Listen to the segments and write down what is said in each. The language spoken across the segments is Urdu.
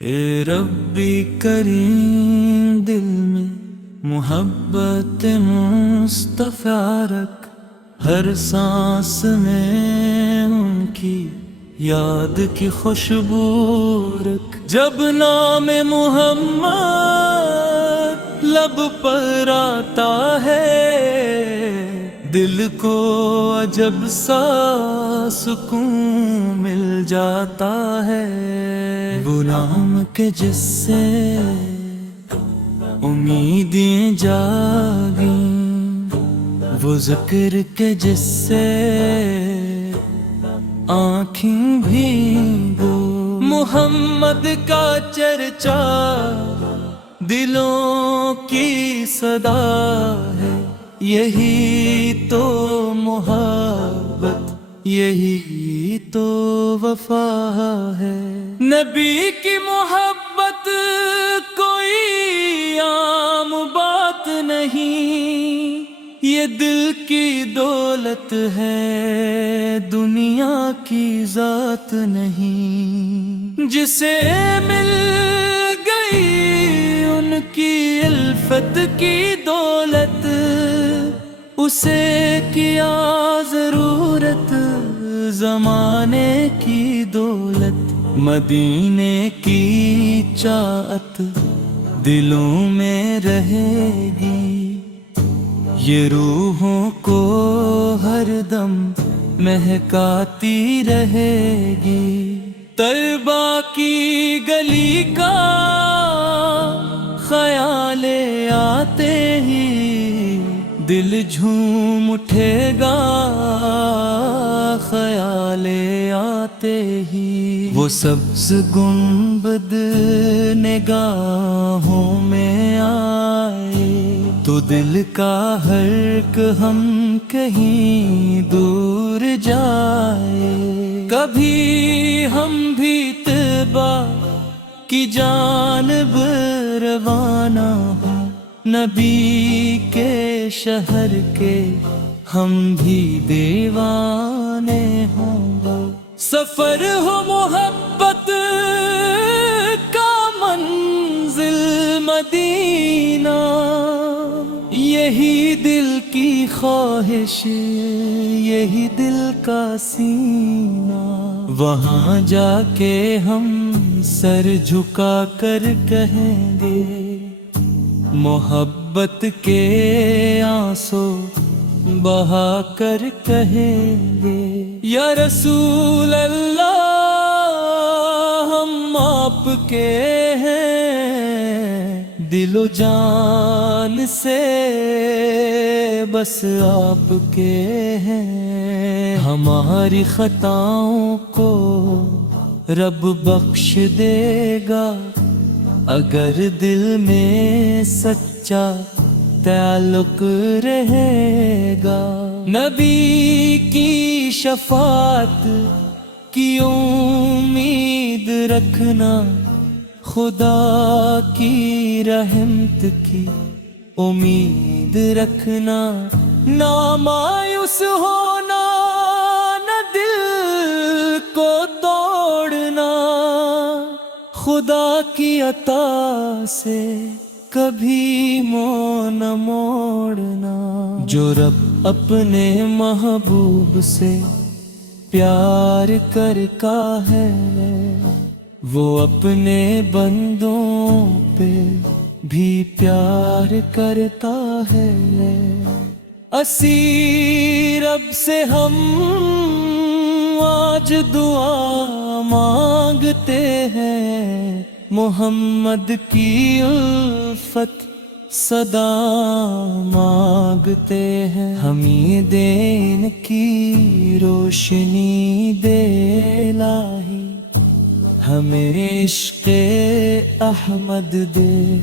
اے ربی کریم دل میں محبت مصطفیٰ رکھ، ہر سانس میں ان کی یاد کی خوشبو رکھ۔ جب نام محمد لب پر آتا ہے، دل کو عجب سا سکون مل جاتا ہے۔ وہ نام کے جس سے امیدیں جاگیں، وہ ذکر کے جس سے آنکھیں بھیگو۔ محمد کا چرچا دلوں کی صدا ہے، یہی تو محبت، یہی تو وفا ہے۔ نبی کی محبت کوئی عام بات نہیں، یہ دل کی دولت ہے، دنیا کی ذات نہیں۔ جسے مل گئی ان کی الفت کی دولت، اسے کیا ضرورت زمانے کی دولت۔ مدینے کی چاہت دلوں میں رہے گی، یہ روحوں کو ہر دم مہکاتی رہے گی۔ طیبہ کی گلی کا خیال آتے ہی دل جھوم اٹھے گا، خیال آتے ہی۔ وہ سبز گنبد نگاہوں میں آئے تو دل کا ہر ہم کہیں دور جائے۔ کبھی ہم بھی طیبہ کی جانب روانہ ہوں، نبی کے شہر کے ہم بھی دیوانے ہوں۔ سفر ہو محبت کا منزل مدینہ، یہی دل کی خواہش، یہی دل کا سینہ۔ وہاں جا کے ہم سر جھکا کر کہیں گے، محبت کے آنسو بہا کر کہیں گے، یا رسول اللہ ہم آپ کے ہیں، دل و جان سے بس آپ کے ہیں۔ ہماری خطاؤں کو رب بخش دے گا، اگر دل میں سچا تعلق رہے گا۔ نبی کی شفاعت کی امید رکھنا، خدا کی رحمت کی امید رکھنا۔ نہ مایوس ہونا، نہ دل کو توڑنا، خدا کی عطا سے کبھی منہ نہ موڑنا۔ جو رب اپنے محبوب سے پیار کرتا ہے، وہ اپنے بندوں پہ بھی پیار کرتا ہے۔ اسی رب سے ہم آج دعا مانگتے ہیں، محمد کی الفت صدا مانگتے ہیں۔ ہمیں دین کی روشنی دے الہی، ہمیں عشق احمد دے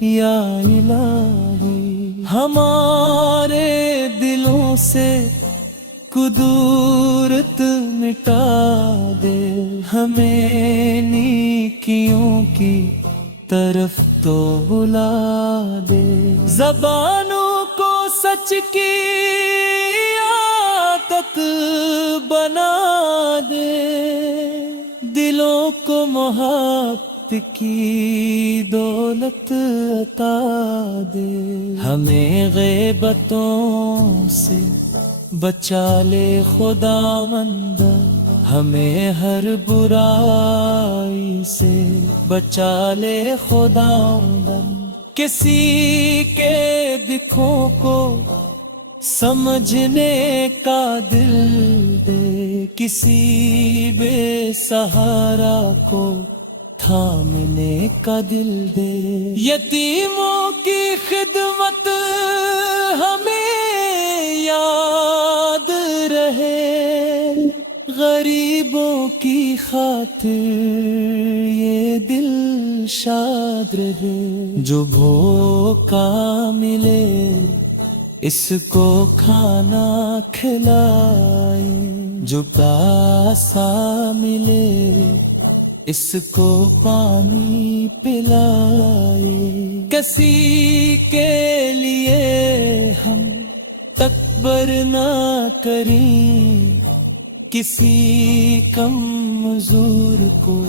یا الہی۔ ہمارے دلوں سے کدورت مٹا دے، ہمیں نیکیوں کی طرف تو بلا دے۔ زبانوں کو سچ کی عادت بنا دے، دلوں کو محبت ذات کی دولت عطا دے، ہمیں غیبتوں سے بچا لے خداوند، ہمیں ہر برائی سے بچا لے خداوند، کسی کے دکھوں کو سمجھنے کا دل دے، کسی بے سہارا کو تھامنے کا دل دے، یتیموں کی خدمت ہمیں یاد رہے، غریبوں کی خاطر یہ دل شاد رہے، جو بھوکا ملے اس کو کھانا کھلائے، جو پیاسا ملے اس کو پانی پلائے، کسی کے لیے ہم تکبر نہ کریں، کسی کم مزدور کو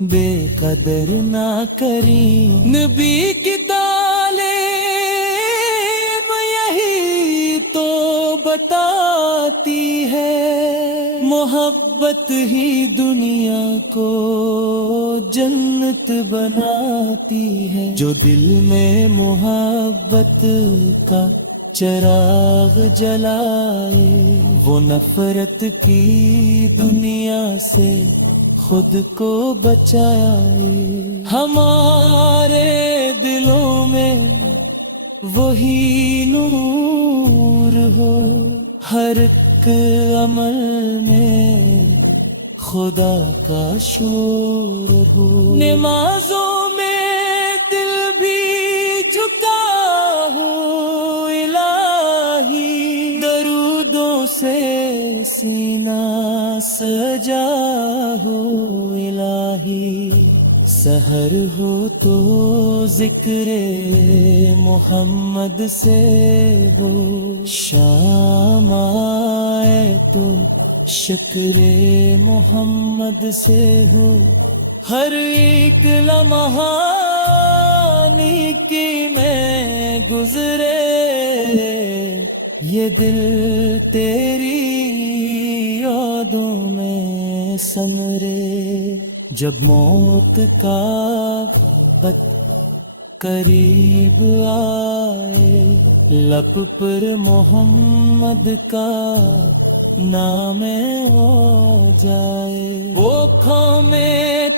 بے قدر نہ کریں، نبی کی بتاتی ہے محبت ہی دنیا کو جنت بناتی ہے، جو دل میں محبت کا چراغ جلائے، وہ نفرت کی دنیا سے خود کو بچائے، ہمارے دلوں میں وہی نور ہو، ہر ایک عمل میں خدا کا شور ہو، نمازوں میں دل بھی جھکا ہو الہی، درودوں سے سینہ سجا ہو الہی، سحر ہو تو ذکر محمد سے ہو، شام آئے تو شکر محمد سے ہو، ہر ایک لمحہ نیکی میں گزرے، یہ دل تیری یادوں میں سنورے، جب موت کا وقت قریب آئے، لب پر محمد کا نام ہو جائے، وہ میں